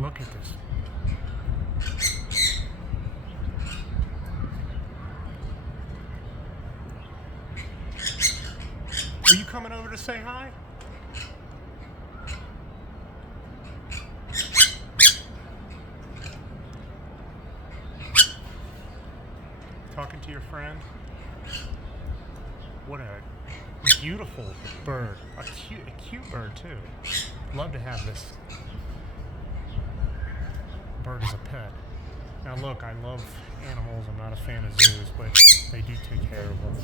Look at this. Are you coming over to say hi? Talking to your friend? What a beautiful bird. A cute bird too. Love to have this bird as a pet. Now look, I love animals. I'm not a fan of zoos, but they do take care of them.